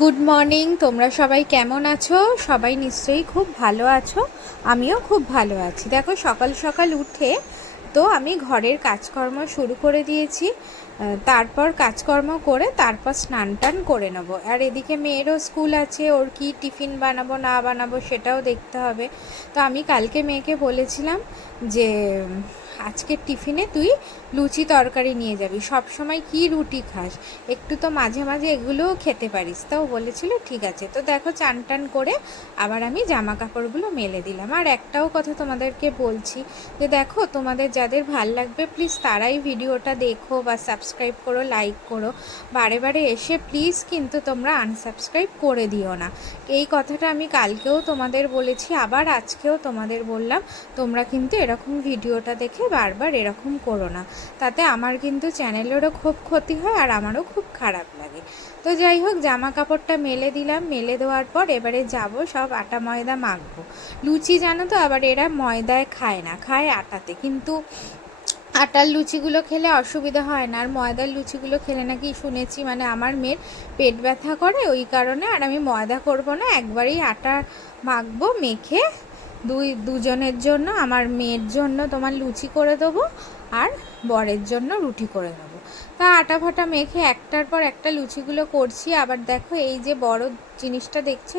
Good morning. তোমরা সবাই কেমন আছো? সবাই নিশ্চয়ই খুব ভালো আছো। আমিও খুব ভালো আছি। দেখো, সকাল সকাল উঠে তো আমি ঘরের কাজকর্ম শুরু করে দিয়েছি। তারপর কাজকর্ম করে তারপর স্নান টান করে নেবো। আর এদিকে মেয়েরও স্কুল আছে, ওর কি টিফিন বানাবো না বানাবো সেটাও দেখতে হবে। তো আমি কালকে মেয়েকে বলেছিলাম যে আজকের টিফিনে তুই লুচি তরকারি নিয়ে যাবি, সব সময় কি রুটি খাস, একটু তো মাঝে মাঝে এগুলোও খেতে পারিস। তাও বলেছিল ঠিক আছে। তো দেখো, চান টান করে আবার আমি জামা কাপড়গুলো মেলে দিলাম। আর একটাও কথা তোমাদেরকে বলছি যে দেখো, তোমাদের যাদের ভাল লাগবে প্লিজ তারাই ভিডিওটা দেখো বা সাবস্ক্রাইব করো, লাইক করো। বারে বারে এসে প্লিজ কিন্তু তোমরা আনসাবস্ক্রাইব করে দিও না। এই কথাটা আমি কালকেও তোমাদের বলেছি, আবার আজকেও তোমাদের বললাম। তোমরা কিন্তু এরকম ভিডিওটা দেখে বারবার এরকম করো না, তাতে আমার কিন্তু চ্যানেলেরও খুব ক্ষতি হয় আর আমারও খুব খারাপ লাগে। তো যাই হোক, জামা কাপড়টা মেলে দিলাম। মেলে দেওয়ার পর এবারে যাব সব আটা ময়দা মাখবো। লুচি জানো তো, আবার এরা ময়দায় খায় না, খায় আটাতে। কিন্তু আটার লুচিগুলো খেলে অসুবিধা হয় না, আর ময়দার লুচিগুলো খেলে নাকি শুনেছি মানে আমার মেয়ের পেট ব্যথা করে, ওই কারণে। আর আমি ময়দা করব না, একবারেই আটা মাখবো। মেখে দুজনের জন্য, আমার মেয়ের জন্য তোমার লুচি করে দেবো আর বরের জন্য রুটি করে দেবো। তা আটা ফাটা মেখে একটার পর একটা লুচিগুলো করছি। আবার দেখো, এই যে বড় জিনিসটা দেখছে,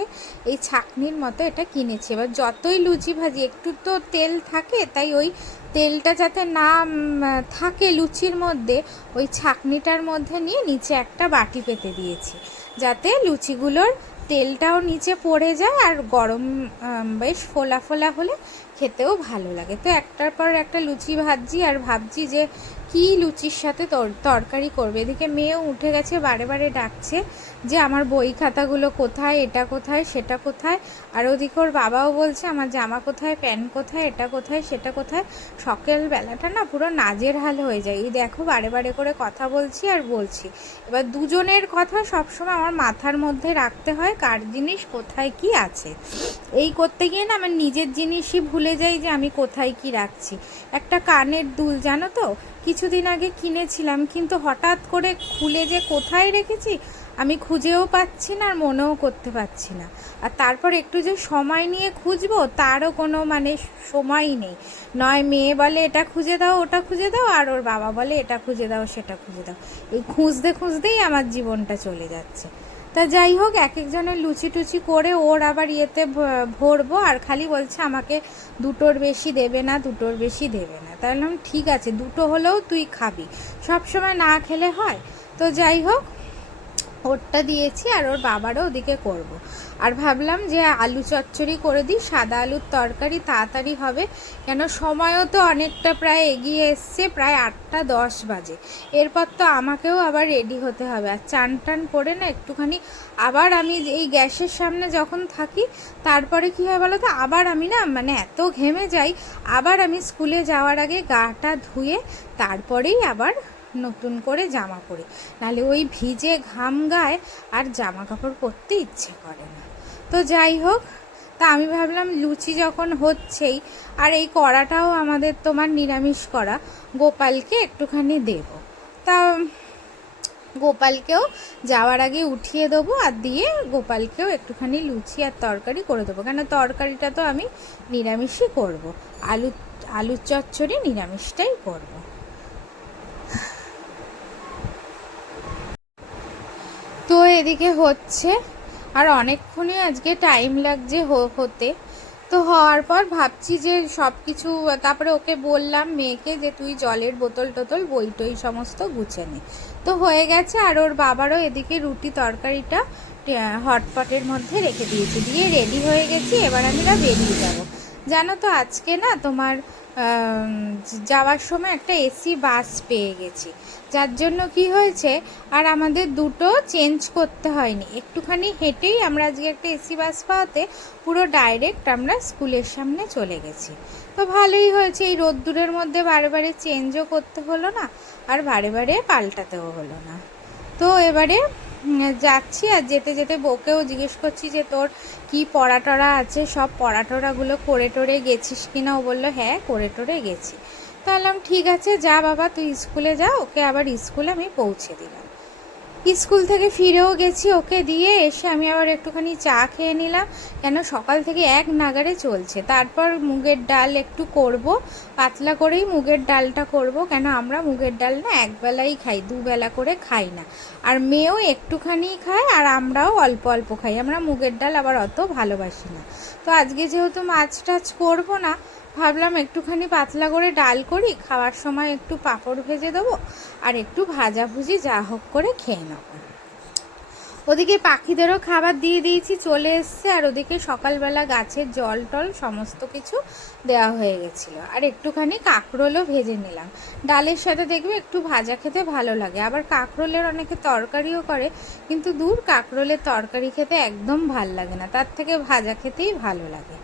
এই ছাঁকনির মতো এটা কিনেছি। এবার যতই লুচি ভাজি একটু তো তেল থাকে, তাই ওই তেলটা যাতে না থাকে লুচির মধ্যে, ওই ছাঁকনিটার মধ্যে নিয়ে নিচে একটা বাটি পেতে দিয়েছি, যাতে লুচিগুলোর তেলটাও নিচে পড়ে যায় আর গরম বেশ ফোলা ফোলা হলে খেতেও ভালো লাগে। তো একটার পর একটা লুচি ভাজছি আর ভাবছি যে কি লুচির সাথে তরকারি করবে। এদিকে মেয়েও উঠে গেছে, বারে বারে ডাকছে যে আমার বই খাতাগুলো কোথায়, এটা কোথায় সেটা কোথায়। আর ওদিকে ওর বাবাও বলছে আমার জামা কোথায়, প্যান্ট কোথায়, এটা কোথায় সেটা কোথায়। সকাল বেলাটা না পুরো নাজের হাল হয়ে যায়। এই দেখো, বারে বারে করে কথা বলছি আর বলছি। এবার দুজনের কথা সবসময় আমার মাথার মধ্যে রাখতে হয়, কার জিনিস কোথায় কি আছে। এই করতে গিয়ে না আমার নিজের জিনিসই ভুলে যাই যে আমি কোথায় কি রাখছি। একটা কানের দুল জানো তো, কিছুদিন আগে কিনেছিলাম, কিন্তু হঠাৎ করে খুলে যে কোথায় রেখেছি আমি খুঁজেও পাচ্ছি না আর মনেও করতে পারছি না। আর তারপর একটু যে সময় নিয়ে খুঁজবো তারও কোনো মানে সময়ই নেই। নয় মেয়ে বলে এটা খুঁজে দাও ওটা খুঁজে দাও, আর ওর বাবা বলে এটা খুঁজে দাও সেটা খুঁজে দাও। এই খুঁজতে খুঁজতেই আমার জীবনটা চলে যাচ্ছে। তা যাই হোক, এক একজনের লুচি টুচি করে ওর আবার ইয়েতে ভরবো। আর খালি বলছে আমাকে দুটোর বেশি দেবে না, দুটোর বেশি দেবে না। তাহলে ঠিক আছে, দুটো হলেও তুই খাবি, সব সময় না খেলে হয়। তো যাই হোক, ওরটা দিয়েছি আর ওর বাবারও ওদিকে করব। আর ভাবলাম যে আলু চচ্চড়ি করে দিই, সাদা আলুর তরকারি, তাড়াতাড়ি হবে। কেন সময়ও তো অনেকটা প্রায় এগিয়ে এসছে, প্রায় 8টা 10 বাজে। এরপর তো আমাকেও আবার রেডি হতে হবে। আর চান টান করে না একটুখানি আবার আমি এই গ্যাসের সামনে যখন থাকি, তারপরে কী হয় বলো তো, আবার আমি না মানে এত ঘেমে যাই, আবার আমি স্কুলে যাওয়ার আগে গাটা ধুয়ে তারপরেই আবার নতুন করে জামা পরি, নাহলে ওই ভিজে ঘাম গায়ে আর জামা কাপড় পরতে ইচ্ছে করে না। তো যাই হোক, তা আমি ভাবলাম লুচি যখন হচ্ছেই, আর এই কড়াটাও আমাদের তোমার নিরামিষ করা, গোপালকে একটুখানি দেব। তা গোপালকেও যাওয়ার আগে উঠিয়ে দেবো, আর দিয়ে গোপালকেও একটুখানি লুচি আর তরকারি করে দেবো। কেন তরকারিটা তো আমি নিরামিষই করব, আলুর চচ্চড়ি নিরামিষটাই করব। তো এদিকে হচ্ছে, আর অনেকক্ষণই আজকে টাইম লাগছে হতে। তো হওয়ার পর ভাবছি যে সব কিছু, তারপরে ওকে বললাম মেয়েকে যে তুই জলের বোতল টোতল বই টই সমস্ত গুছে নে। তো হয়ে গেছে। আর ওর বাবারও এদিকে রুটি তরকারিটা হটপটের মধ্যে রেখে দিয়েছি, দিয়ে রেডি হয়ে গেছি। এবার আমরা বেরিয়ে যাব। জানো তো, আজকে না তোমার যাওয়ার সময় একটা এসি বাস পেয়ে গেছি, যার জন্য কি হয়েছে আর আমাদের দুটো চেঞ্জ করতে হয়নি। একটুখানি হেঁটেই আমরা আজকে একটা এসি বাস পাওয়াতে পুরো ডাইরেক্ট আমরা স্কুলের সামনে চলে গেছি। তো ভালোই হয়েছে, এই রোদ্দুরের মধ্যে বারে বারে চেঞ্জও করতে হলো না আর বারে বারে পাল্টাতেও হলো না। তো এবারে যাচ্ছি, আর যেতে যেতে বউকেও জিজ্ঞেস করছি যে তোর কি পড়া টড়া আছে, সব পড়া টড়াগুলো করে টোরে গেছিস কিনা। ও বললো হ্যাঁ করে টোরে গেছি। তাহলে ঠিক আছে, যা বাবা তুই স্কুলে যা। ওকে আবার স্কুলে আমি পৌঁছে দিলাম। স্কুল থেকে ফিরেও গেছি, ওকে দিয়ে এসে আমি আবার একটুখানি চা খেয়ে নিলাম, কেন সকাল থেকে এক নাগাড়ে চলছে। তারপর মুগের ডাল একটু করব, পাতলা করেই মুগের ডালটা করব, কেন আমরা মুগের ডাল না একবেলাই খাই, দুবেলা করে খাই না। আর মেয়েও একটুখানি খায় আর আমরাও অল্প অল্প খাই, আমরা মুগের ডাল আবার অত ভালোবাসি না। তো আজকে যেহেতু মাছ টাছ করবো না, ভাবলাম একটুখানি পাতলা করে ডাল করি, খাওয়ার সময় একটু পাঁপড় ভেজে দেবো আর একটু ভাজাভুজি যা হোক করে খেয়ে নেব। ওদিকে পাখিদেরও খাবার দিয়ে দিয়েছি, চলে এসছে। আর ওদিকে সকালবেলা গাছের জল টল সমস্ত কিছু দেওয়া হয়ে গেছিলো। আর একটুখানি কাঁকরোলও ভেজে নিলাম, ডালের সাথে দেখবে একটু ভাজা খেতে ভালো লাগে। আবার কাঁকরোলের অনেকে তরকারিও করে, কিন্তু দূর, কাঁকরোলের তরকারি খেতে একদম ভাল লাগে না, তার থেকে ভাজা খেতেই ভালো লাগে।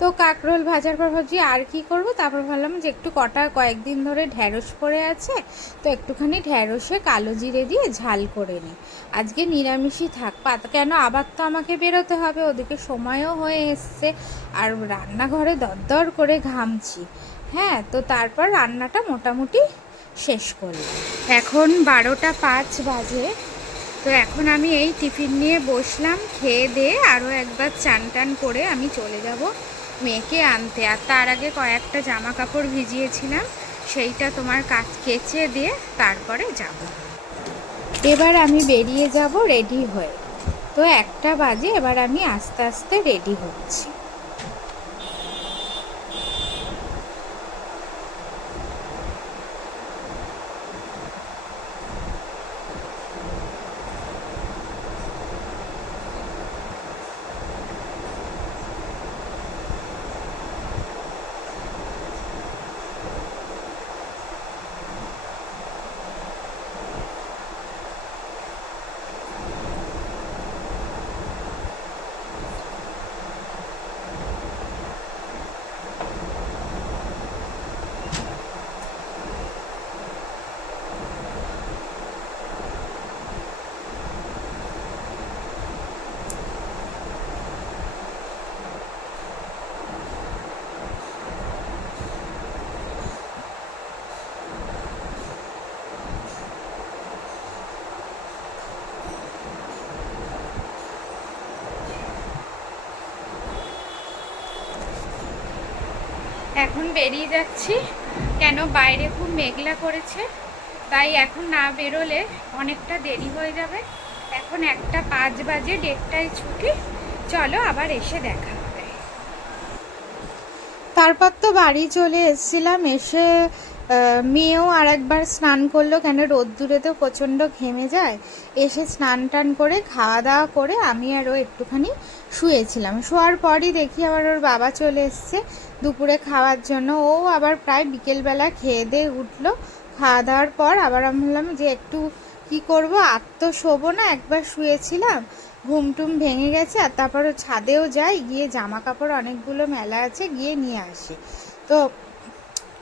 তো কাঁকরোল ভাজার পর ভাবছি আর কি করব, তারপর ভাবলাম যে একটু কয়েকদিন ধরে ঢ্যাঁড়স পড়ে আছে, তো একটুখানি ঢ্যাঁড়সে কালো জিরে দিয়ে ঝাল করে নিই। আজকে নিরামিষই থাক, কেন আবার তো আমাকে বেরোতে হবে, ওদিকে সময়ও হয়ে এসছে আর রান্নাঘরে দরদর করে ঘামছি। হ্যাঁ, তো তারপর রান্নাটা মোটামুটি শেষ করলাম। এখন 12টা 5 বাজে। তো এখন আমি এই টিফিন নিয়ে বসলাম, খেয়ে দিয়ে আরও একবার চান টান করে আমি চলে যাব মেয়েকে আনতে। আর তার আগে কয়েকটা জামা কাপড় ভিজিয়েছিলাম, সেইটা তোমার কেচে দিয়ে তারপরে যাব। এবার আমি বেরিয়ে যাব রেডি হয়ে। তো 1টা বাজে, এবার আমি আস্তে আস্তে রেডি হচ্ছি। এখন বেরিয়ে যাচ্ছি, কেন বাইরে খুব মেঘলা করেছে, তাই এখন না বেরোলে অনেকটা দেরি হয়ে যাবে। এখন 1টা 5 বাজে, 1:30টায় ছুটি। চলো আবার এসে দেখা হবে। তারপর তো বাড়ি চলে এসেছিলাম, এসে মেয়েও আর একবার স্নান করলো, কেন রোদ্দুরে তো প্রচণ্ড ঘেমে যায়। এসে স্নান টান করে খাওয়া দাওয়া করে আমি আর ও একটুখানি শুয়েছিলাম। শোয়ার পরই দেখি আবার ওর বাবা চলে এসছে দুপুরে খাওয়ার জন্য। ও আবার প্রায় বিকেলবেলা খেয়ে দিয়ে উঠলো। খাওয়া দাওয়ার পর আবার আমি বললাম যে একটু কি করব, আর তো শোবো না, একবার শুয়েছিলাম, ঘুম টুম ভেঙে গেছে। আর তারপর ছাদেও যাই, গিয়ে জামা কাপড় অনেকগুলো মেলা আছে, গিয়ে নিয়ে আসি। তো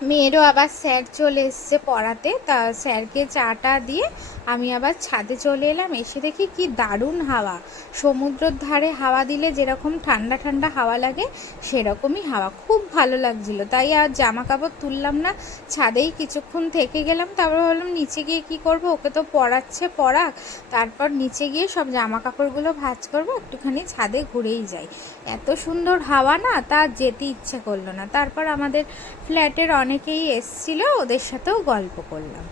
মেয়েরও আবার স্যার চলে এসছে পড়াতে, তা স্যারকে চাটা দিয়ে আমি আবার ছাদে চলে এলাম। এসে দেখি কি দারুণ হাওয়া, সমুদ্রের ধারে হাওয়া দিলে যেরকম ঠান্ডা ঠান্ডা হাওয়া লাগে সেরকমই হাওয়া, খুব ভালো লাগছিলো। তাই আর জামা কাপড় তুললাম না, ছাদেই কিছুক্ষণ থেকে গেলাম। তারপর ভাবলাম নিচে গিয়ে কি করব, ওকে তো পড়াচ্ছে, পড়াক, তারপর নিচে গিয়ে সব জামা কাপড়গুলো ভাঁজ করবো, একটুখানি ছাদে ঘুরেই যাই। এত সুন্দর হাওয়া না, তা যেতে ইচ্ছে করলো না। তারপর আমাদের ফ্ল্যাটের অনেকেই এসছিল, ওদের সাথেও গল্প করলাম।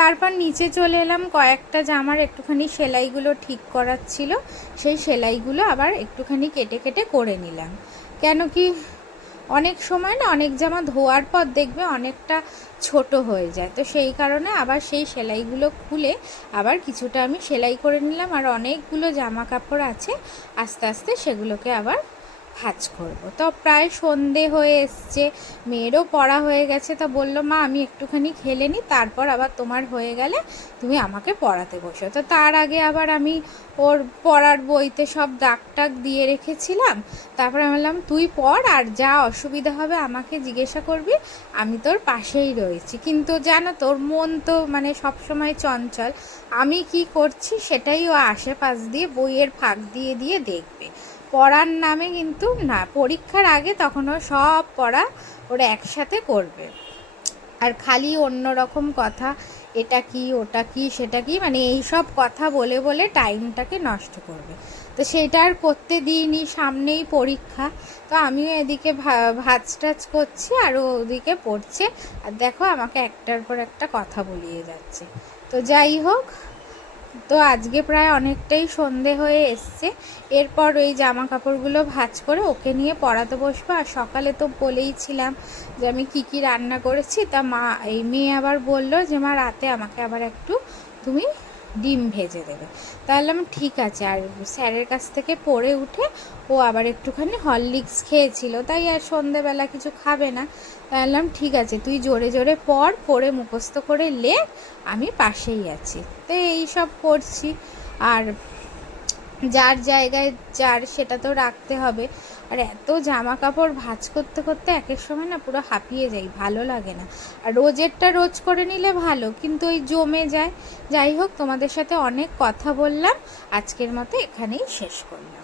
তারপর নিচে চলে এলাম, কয়েকটা জামার একটুখানি সেলাইগুলো ঠিক করার ছিল, সেই সেলাইগুলো আবার একটুখানি কেটে কেটে করে নিলাম। কেন কি অনেক সময় না অনেক জামা ধোয়ার পর দেখবে অনেকটা ছোট হয়ে যায়, তো সেই কারণে আবার সেই সেলাইগুলো খুলে আবার কিছুটা আমি সেলাই করে নিলাম। আর অনেকগুলো জামা কাপড় আছে, আস্তে আস্তে সেগুলোকে আবার ভাঁজ করবো। তো প্রায় সন্ধে হয়ে এসছে, মেয়েরও পড়া হয়ে গেছে। তা বললো মা আমি একটুখানি খেলে নিই, তারপর আবার তোমার হয়ে গেলে তুমি আমাকে পড়াতে বসো। তো তার আগে আবার আমি ওর পড়ার বইতে সব দাগ টাগ দিয়ে রেখেছিলাম। তারপর আমি বললাম তুই পড়, আর যা অসুবিধা হবে আমাকে জিজ্ঞাসা করবি, আমি তোর পাশেই রয়েছি। কিন্তু জানো তোর মন তো মানে সবসময় চঞ্চল, আমি কি করছি সেটাই ও আশেপাশ দিয়ে বইয়ের ফাঁক দিয়ে দিয়ে দেখবে। পড়ার নামে কিন্তু না, পরীক্ষার আগে তখন ও সব পড়া ওরা একসাথে করবে। আর খালি অন্য রকম কথা, এটা কি ওটা কি সেটা কি, মানে এই সব কথা বলে বলে টাইমটাকে নষ্ট করবে। তো সেটা আর করতে দিইনি, সামনেই পরীক্ষা। তো আমিও এদিকে ভাজ টাজ করছি আর ও ওদিকে পড়ছে, আর দেখো আমাকে একটার পর একটা কথা বলিয়ে যাচ্ছে। তো যাই হোক, তো আজকে প্রায় অনেকটাই সন্ধে হয়ে এসছে। এরপর ওই জামা কাপড়গুলো ভাঁজ করে ওকে নিয়ে পড়াতে বসবো। আর সকালে তো বলেইছিলাম যে আমি কি কি রান্না করেছি। তা এই মেয়ে আবার বললো যে মা রাতে আমাকে আবার একটু তুমি ডিম ভেজে দেবে। তাহলে আমি ঠিক আছে। আর স্যারের কাছ থেকে পড়ে উঠে ও আবার একটুখানি হরলিক্স খেয়েছিল, তাই আর সন্ধেবেলা কিছু খাবে না। তাহলে ঠিক আছে, তুই জোরে জোরে পড়ে মুখস্থ করে লে, আমি পাশেই আছি। তো এই সব করছি। আর যার জায়গায় যার সেটা তো রাখতে হবে। আর এত জামা কাপড় ভাঁজ করতে করতে একের সময় না পুরো হাঁপিয়ে যাই, ভালো লাগে না। আর রোজেরটা রোজ করে নিলে ভালো, কিন্তু ওই জমে যায়। যাই হোক, তোমাদের সাথে অনেক কথা বললাম, আজকের মতো এখানেই শেষ করলাম।